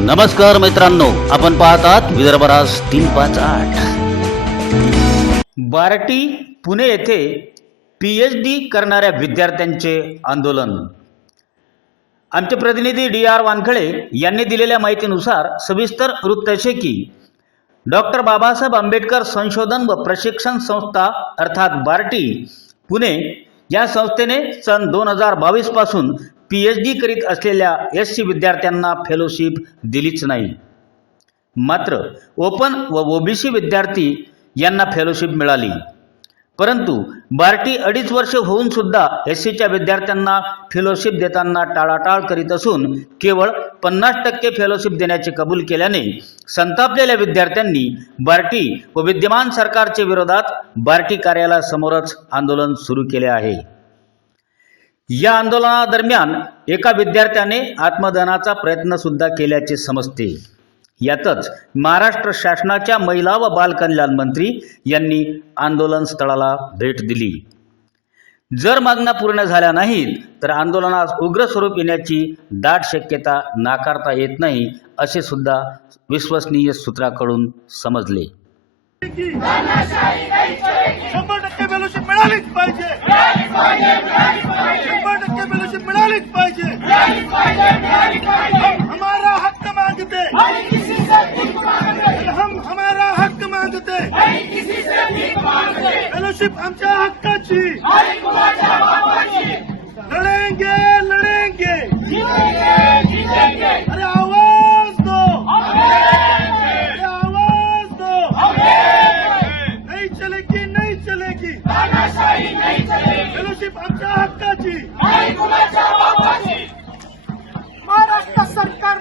नमस्कार मित्रांनो, आपण पाहतात विदर्भराज 358। बार्टी पुणे येथे PhD करणाऱ्या विद्यार्थ्यांचे आंदोलन। आमचे प्रतिनिधी DR वानखळे यांनी दिलेल्या माहितीनुसार सविस्तर वृत्त असे की डॉक्टर बाबासाहेब आंबेडकर संशोधन व प्रशिक्षण संस्था अर्थात बार्टी पुणे या संस्थेने सन 2022 पासून PhD करीत असलेल्या SC विद्यार्थ्यांना फेलोशिप दिलीच नाही। मात्र ओपन व OBC विद्यार्थी यांना फेलोशिप मिळाली, परंतु बार्टी 2.5 वर्ष होऊन सुद्धा SCच्या विद्यार्थ्यांना फेलोशिप देताना टाळाटाळ करीत असून केवळ 50% फेलोशिप देण्याचे कबूल केल्याने संतापलेल्या विद्यार्थ्यांनी बार्टी व विद्यमान सरकारच्या विरोधात बार्टी कार्यालयासमोरच आंदोलन सुरू केले आहे। या आंदोलनादरम्यान एका विद्यार्थ्याने आत्मदहनाचा प्रयत्न सुद्धा केल्याचे समजते। यातच महाराष्ट्र शासनाच्या महिला व बालकल्याण मंत्री यांनी आंदोलन स्थळाला भेट दिली। जर मागण्या पूर्ण झाल्या नाहीत तर आंदोलनास उग्र स्वरूप येण्याची दाट शक्यता नाकारता येत नाही, असे सुद्धा विश्वसनीय सूत्राकडून समजले। 100% फेलोशिप मिळालीच पाहिजे, 100% फेलोशिप मिळालीच पाहिजे। हम हमारा हक मांगते, हम हमारा हक मांगते, फेलोशिप आमच्या हक्काची, लढेंगे लढेंगे, अरे आवाज दो, अरे आवाज दो, नहीं चलेगी नहीं चलेगी, फेलोशिप आमच्या हक्काची, महाराष्ट्र सरकार